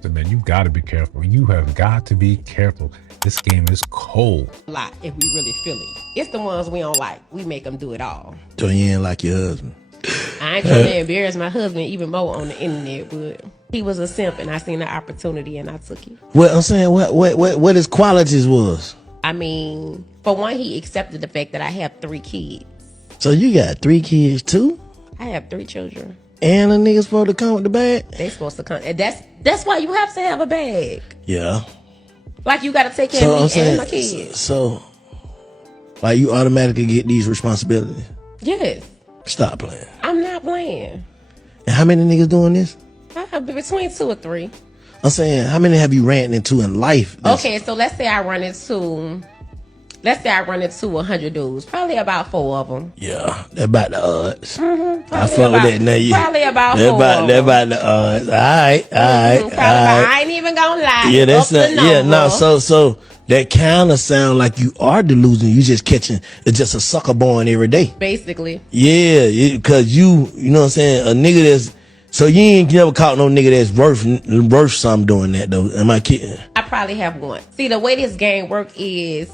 So, man, you got to be careful. You have got to be careful. This game is cold. A lot if we really feel it. It's the ones we don't like. We make them do it all. So you ain't like your husband. I ain't trying to embarrass my husband even more on the internet, but he was a simp and I seen the opportunity and I took it. Well, I'm saying what his qualities was. I mean, for one, he accepted the fact that I have 3 kids. So you got 3 kids too? I have 3 children. And a nigga supposed to come with the bag? They supposed to come. And that's why you have to have a bag. Yeah. Like you got to take care of me and my kids. So, like you automatically get these responsibilities? Yes. Stop playing. I'm not playing. And how many niggas doing this? I have between 2 or 3. I'm saying, how many have you ran into in life? Okay, so let's say I run into 100 dudes. Probably about 4 of them. Yeah, they're about the odds. Mm-hmm. I fuck with that now. Probably about 4 of them. They're about the odds. All right. I ain't even gonna lie. Yeah, that's so that kind of sound like you are delusional. You just catching just a sucker born every day. Basically. Yeah, because you know what I'm saying? A nigga that's, so you ain't never caught no nigga that's worth something doing that though. Am I kidding? I probably have one. See, the way this game work is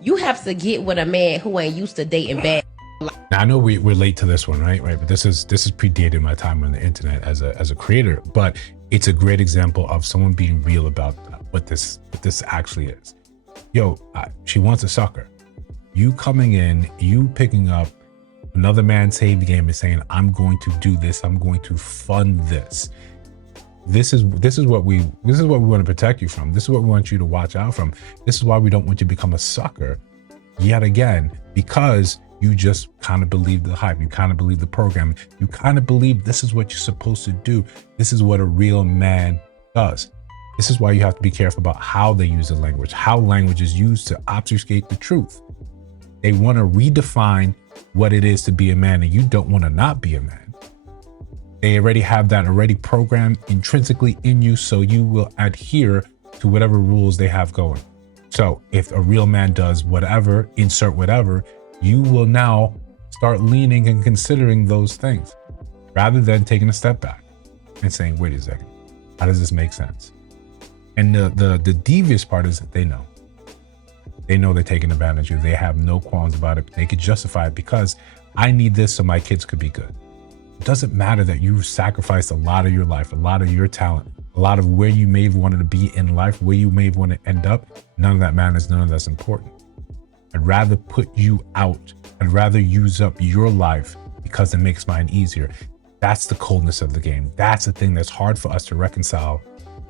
you have to get with a man who ain't used to dating bad. Now I know we're late to this one, right? But this is predated my time on the internet as a creator, but it's a great example of someone being real about what this actually is. Yo, she wants a sucker. You coming in, you picking up another man's save game and saying, I'm going to do this, I'm going to fund this. This is what we want to protect you from. This is what we want you to watch out from. This is why we don't want you to become a sucker yet again, because you just kind of believe the hype. You kind of believe the program. You kind of believe this is what you're supposed to do. This is what a real man does. This is why you have to be careful about how they use the language, how language is used to obfuscate the truth. They want to redefine what it is to be a man, and you don't want to not be a man. They already have that already programmed intrinsically in you, so you will adhere to whatever rules they have going. So if a real man does whatever, insert whatever, you will now start leaning and considering those things rather than taking a step back and saying, wait a second, how does this make sense? And the devious part is that they know they're taking advantage of you. They have no qualms about it. They could justify it because I need this so my kids could be good. It doesn't matter that you've sacrificed a lot of your life, a lot of your talent, a lot of where you may have wanted to be in life, where you may have wanted to end up. None of that matters. None of that's important. I'd rather put you out. I'd rather use up your life because it makes mine easier. That's the coldness of the game. That's the thing that's hard for us to reconcile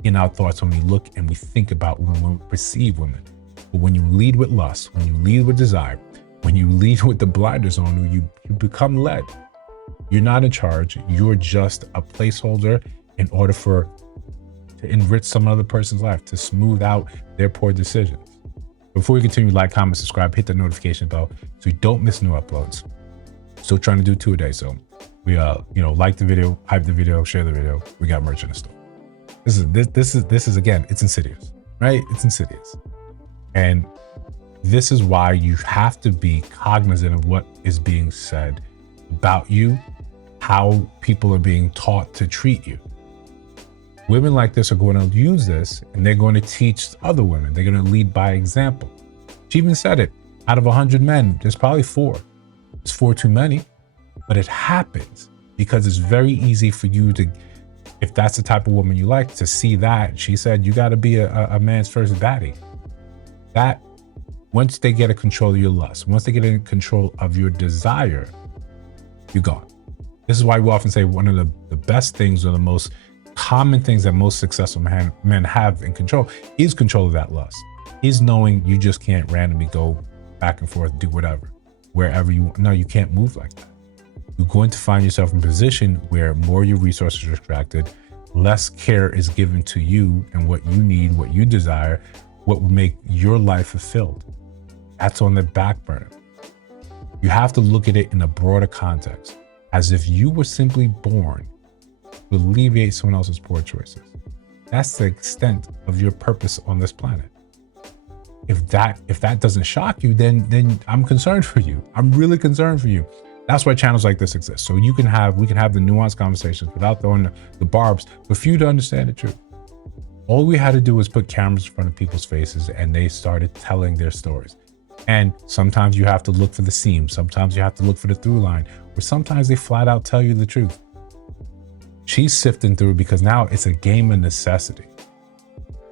in our thoughts when we look and we think about when we perceive women. But when you lead with lust, when you lead with desire, when you lead with the blinders on, you become led. You're not in charge. You're just a placeholder in order to enrich some other person's life, to smooth out their poor decisions. Before we continue, like, comment, subscribe, hit the notification bell so you don't miss new uploads. Still trying to do 2 a day, so we like the video, hype the video, share the video. We got merch in the store. This is again, it's insidious, right? It's insidious. And this is why you have to be cognizant of what is being said about you, how people are being taught to treat you. Women like this are going to use this and they're going to teach other women. They're going to lead by example. She even said it. Out of 100 men, there's probably 4. It's 4 too many, but it happens because it's very easy for you to, if that's the type of woman you like, to see that. She said, you got to be a man's first baddie. That once they get a control of your lust, once they get in control of your desire, you're gone. This is why we often say one of the best things or the most common things that most successful men have in control is control of that lust. Is knowing you just can't randomly go back and forth, do whatever, wherever you want. No, you can't move like that. You're going to find yourself in a position where more of your resources are extracted, less care is given to you and what you need, what you desire, what would make your life fulfilled. That's on the back burner. You have to look at it in a broader context, as if you were simply born to alleviate someone else's poor choices. That's the extent of your purpose on this planet. If that doesn't shock you, then I'm concerned for you. I'm really concerned for you. That's why channels like this exist. So we can have the nuanced conversations without throwing the barbs, but for you to understand the truth. All we had to do was put cameras in front of people's faces and they started telling their stories. And sometimes you have to look for the seam. Sometimes you have to look for the through line, or sometimes they flat out tell you the truth. She's sifting through because now it's a game of necessity.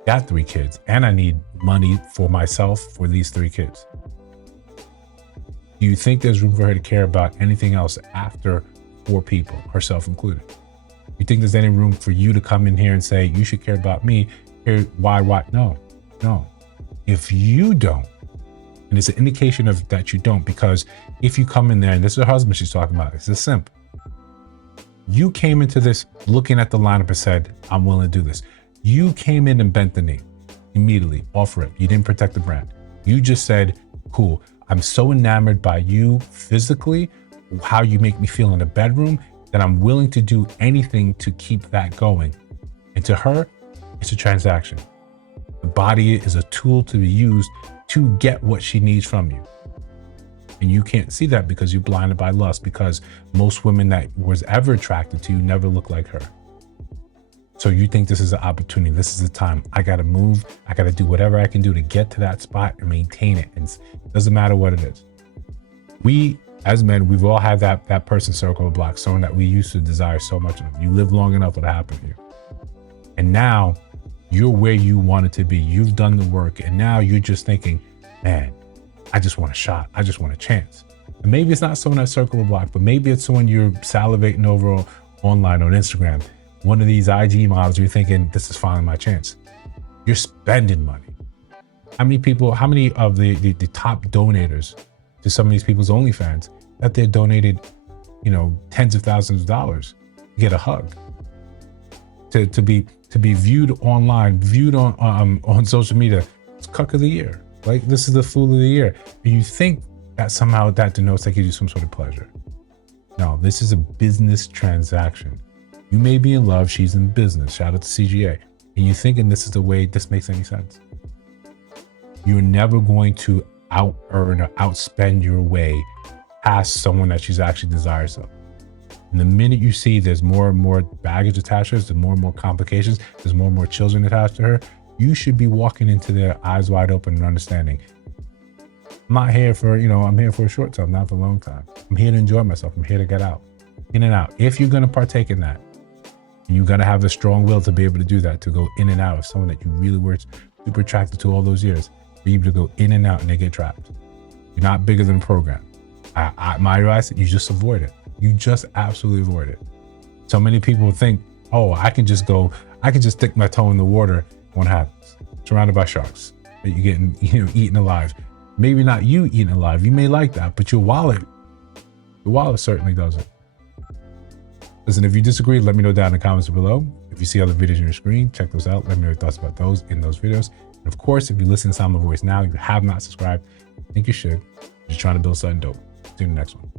Got 3 kids and I need money for myself for these 3 kids. Do you think there's room for her to care about anything else after 4 people, herself included? You think there's any room for you to come in here and say, you should care about me? Here, why? No. If you don't, and it's an indication of that you don't, because if you come in there, and this is her husband she's talking about, it's a simp. You came into this looking at the lineup and said, I'm willing to do this. You came in and bent the knee immediately, offer it. You didn't protect the brand. You just said, cool, I'm so enamored by you physically, how you make me feel in the bedroom, that I'm willing to do anything to keep that going. And to her, it's a transaction. The body is a tool to be used to get what she needs from you. And you can't see that because you're blinded by lust, because most women that was ever attracted to you never look like her. So you think this is an opportunity. This is the time. I got to move. I got to do whatever I can do to get to that spot and maintain it. And it doesn't matter what it is. We, as men, we've all had that person circle a block, someone that we used to desire so much of. You live long enough, what happened to you? And now you're where you wanted to be. You've done the work. And now you're just thinking, man, I just want a shot. I just want a chance. And maybe it's not someone that circle a block, but maybe it's someone you're salivating over online on Instagram. One of these IG models, you're thinking, this is finally my chance. You're spending money. How many of the top donators to some of these people's OnlyFans that they donated, tens of thousands of dollars to get a hug, to be viewed online, viewed on social media? It's cuck of the year. Like, this is the fool of the year. And you think that somehow that denotes that gives you some sort of pleasure. No, this is a business transaction. You may be in love, she's in business. Shout out to CGA. And you're thinking this is the way this makes any sense. You're never going to out-earn or outspend your way past someone that she's actually desirous of. And the minute you see there's more and more baggage attached to her, there's more and more complications, there's more and more children attached to her, you should be walking into there eyes wide open and understanding. I'm not here for, I'm here for a short time, not for a long time. I'm here to enjoy myself. I'm here to get out, in and out. If you're going to partake in that, you're going to have the strong will to be able to do that, to go in and out of someone that you really were super attracted to all those years, be able to go in and out and they get trapped. You're not bigger than a program. My advice, you just avoid it. You just absolutely avoid it. So many people think, oh, I can just stick my toe in the water. What happens? Surrounded by sharks. You're getting, eaten alive. Maybe not you eaten alive. You may like that, but your wallet certainly doesn't. Listen, if you disagree, let me know down in the comments below. If you see other videos on your screen, check those out. Let me know your thoughts about those in those videos. And of course, if you listen to Sound My Voice now, you have not subscribed, I think you should. You're just trying to build something dope. See you in the next one.